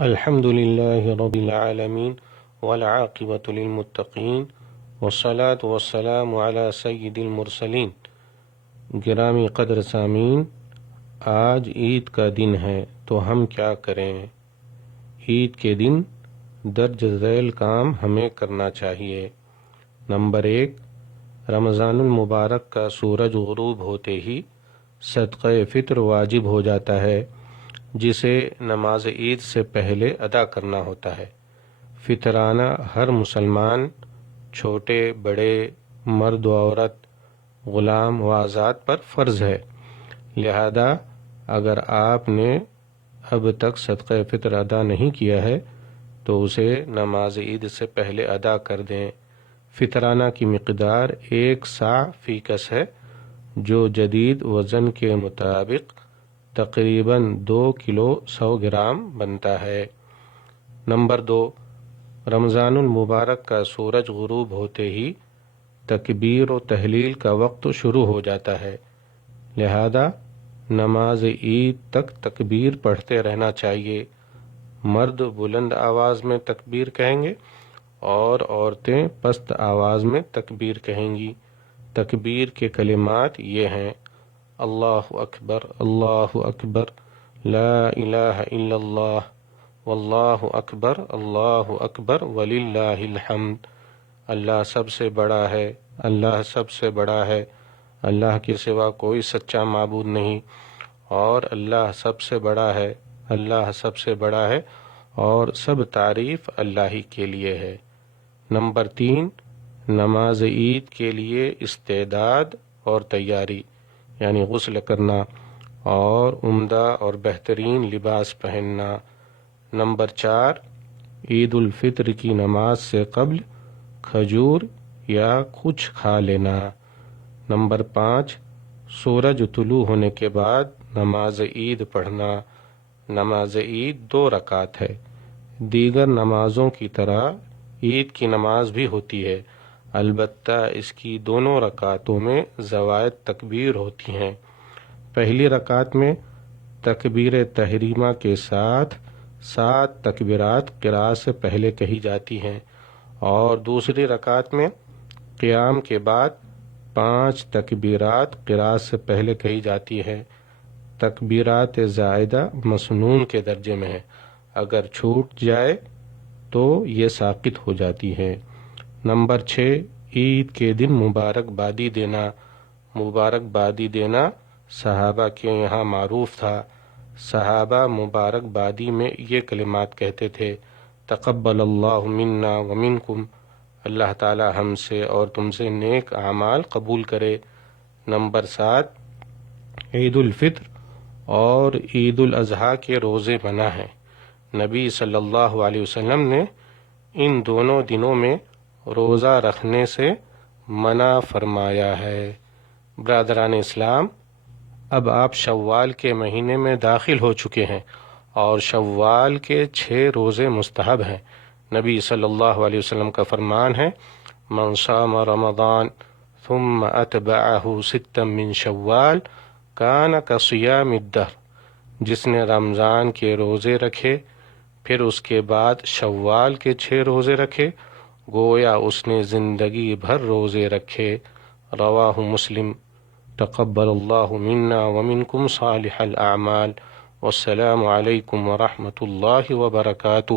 الحمد لله رب العالمين والعاقبة للمتقين والصلاة والسلام على سید المرسلین۔ گرامی قدر سامعین، آج عید کا دن ہے تو ہم کیا کریں؟ عید کے دن درج ذیل کام ہمیں کرنا چاہیے۔ نمبر 1، رمضان المبارک کا سورج غروب ہوتے ہی صدقہ فطر واجب ہو جاتا ہے، جسے نماز عید سے پہلے ادا کرنا ہوتا ہے۔ فطرانہ ہر مسلمان، چھوٹے بڑے، مرد و عورت، غلام و آزاد پر فرض ہے، لہذا اگر آپ نے اب تک صدقہ فطر ادا نہیں کیا ہے تو اسے نماز عید سے پہلے ادا کر دیں۔ فطرانہ کی مقدار 1 صاع فی کس ہے، جو جدید وزن کے مطابق تقریباً 2 کلو 100 گرام بنتا ہے۔ نمبر 2، رمضان المبارک کا سورج غروب ہوتے ہی تکبیر و تحلیل کا وقت شروع ہو جاتا ہے، لہذا نماز عید تک تکبیر پڑھتے رہنا چاہیے۔ مرد بلند آواز میں تکبیر کہیں گے اور عورتیں پست آواز میں تکبیر کہیں گی۔ تکبیر کے کلمات یہ ہیں: اللہ اکبر، لا الہ الا اللہ، واللہ اکبر وللہ الحمد۔ اللہ سب سے بڑا ہے، اللہ سب سے بڑا ہے، اللہ کے سوا کوئی سچا معبود نہیں، اور اللہ سب سے بڑا ہے، اللہ سب سے بڑا ہے، اور سب تعریف اللہ ہی کے لیے ہے۔ نمبر 3، نماز عید کے لیے استعداد اور تیاری، یعنی غسل کرنا اور عمدہ اور بہترین لباس پہننا۔ نمبر 4، عید الفطر کی نماز سے قبل کھجور یا کچھ کھا لینا۔ نمبر 5، سورج طلوع ہونے کے بعد نماز عید پڑھنا۔ نماز عید 2 رکعت ہے، دیگر نمازوں کی طرح عید کی نماز بھی ہوتی ہے، البتہ اس کی دونوں رکعتوں میں زوائد تکبیر ہوتی ہیں۔ پہلی رکعت میں تکبیر تحریمہ کے ساتھ 7 تکبیرات قراءت سے پہلے کہی جاتی ہیں، اور دوسری رکعت میں قیام کے بعد 5 تکبیرات قراءت سے پہلے کہی جاتی ہیں۔ تکبیرات زائدہ مسنون کے درجے میں ہے، اگر چھوٹ جائے تو یہ ساقط ہو جاتی ہے۔ نمبر 6، عید کے دن مبارک بادی دینا صحابہ کے یہاں معروف تھا۔ صحابہ مبارک بادی میں یہ کلمات کہتے تھے: تقبل اللہ منا ومنکم، اللہ تعالی ہم سے اور تم سے نیک اعمال قبول کرے۔ نمبر 7، عید الفطر اور عید الاضحیٰ کے روزے منع ہیں۔ نبی صلی اللہ علیہ وسلم نے ان دونوں دنوں میں روزہ رکھنے سے منع فرمایا ہے۔ برادران اسلام، اب آپ شوال کے مہینے میں داخل ہو چکے ہیں اور شوال کے 6 روزے مستحب ہیں۔ نبی صلی اللہ علیہ وسلم کا فرمان ہے: من صام رمضان ثم اتبعہ 6 من شوال کان کصیام الدہر، جس نے رمضان کے روزے رکھے پھر اس کے بعد شوال کے 6 روزے رکھے، گویا اس نے زندگی بھر روزے رکھے۔ رواہ مسلم۔ تقبل اللہ منا ومنکم صالح الاعمال، والسلام علیکم ورحمۃ اللہ وبرکاتہ۔